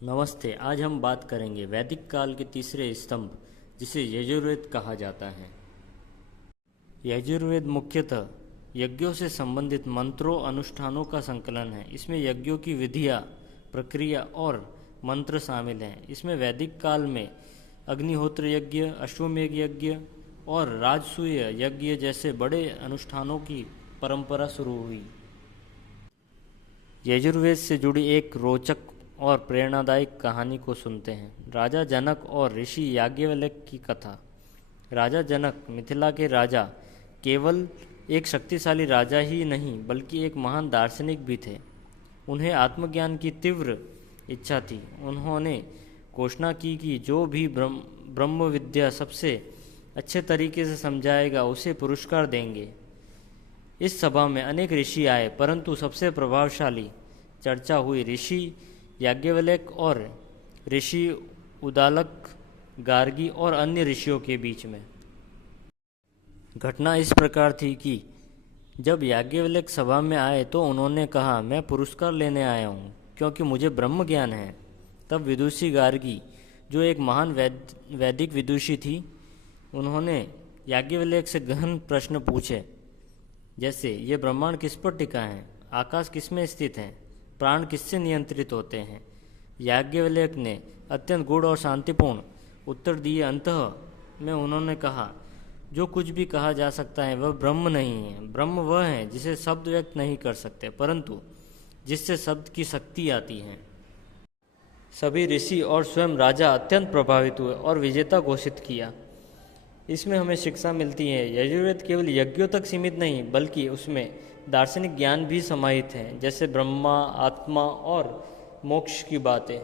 नमस्ते। आज हम बात करेंगे वैदिक काल के तीसरे स्तंभ जिसे यजुर्वेद कहा जाता है। यजुर्वेद मुख्यतः यज्ञों से संबंधित मंत्रों अनुष्ठानों का संकलन है। इसमें यज्ञों की विधियाँ, प्रक्रिया और मंत्र शामिल हैं। इसमें वैदिक काल में अग्निहोत्र यज्ञ, अश्वमेध यज्ञ और राजसूय यज्ञ जैसे बड़े अनुष्ठानों की परंपरा शुरू हुई। यजुर्वेद से जुड़ी एक रोचक और प्रेरणादायक कहानी को सुनते हैं। राजा जनक और ऋषि याज्ञवल्क्य की कथा। राजा जनक मिथिला के राजा केवल एक शक्तिशाली राजा ही नहीं बल्कि एक महान दार्शनिक भी थे। उन्हें आत्मज्ञान की तीव्र इच्छा थी। उन्होंने घोषणा की कि जो भी ब्रह्म विद्या सबसे अच्छे तरीके से समझाएगा उसे पुरस्कार देंगे। इस सभा में अनेक ऋषि आए, परंतु सबसे प्रभावशाली चर्चा हुई ऋषि याज्ञवल्क्य और ऋषि उद्दालक, गार्गी और अन्य ऋषियों के बीच में। घटना इस प्रकार थी कि जब याज्ञवल्क्य सभा में आए तो उन्होंने कहा, मैं पुरस्कार लेने आया हूँ क्योंकि मुझे ब्रह्म ज्ञान है। तब विदुषी गार्गी, जो एक महान वैदिक विदुषी थी, उन्होंने याज्ञवल्क्य से गहन प्रश्न पूछे, जैसे ये ब्रह्मांड किस पर टिका है, आकाश किस में स्थित है, प्राण किससे नियंत्रित होते हैं। याज्ञवल्क्य ने अत्यंत गूढ़ और शांतिपूर्ण उत्तर दिए। अंततः में उन्होंने कहा, जो कुछ भी कहा जा सकता है वह ब्रह्म नहीं है। ब्रह्म वह है जिसे शब्द व्यक्त नहीं कर सकते, परंतु जिससे शब्द की शक्ति आती है। सभी ऋषि और स्वयं राजा अत्यंत प्रभावित हुए और विजेता घोषित किया। इसमें हमें शिक्षा मिलती है, यजुर्वेद केवल यज्ञों तक सीमित नहीं बल्कि उसमें दार्शनिक ज्ञान भी समाहित है, जैसे ब्रह्मा, आत्मा और मोक्ष की बातें।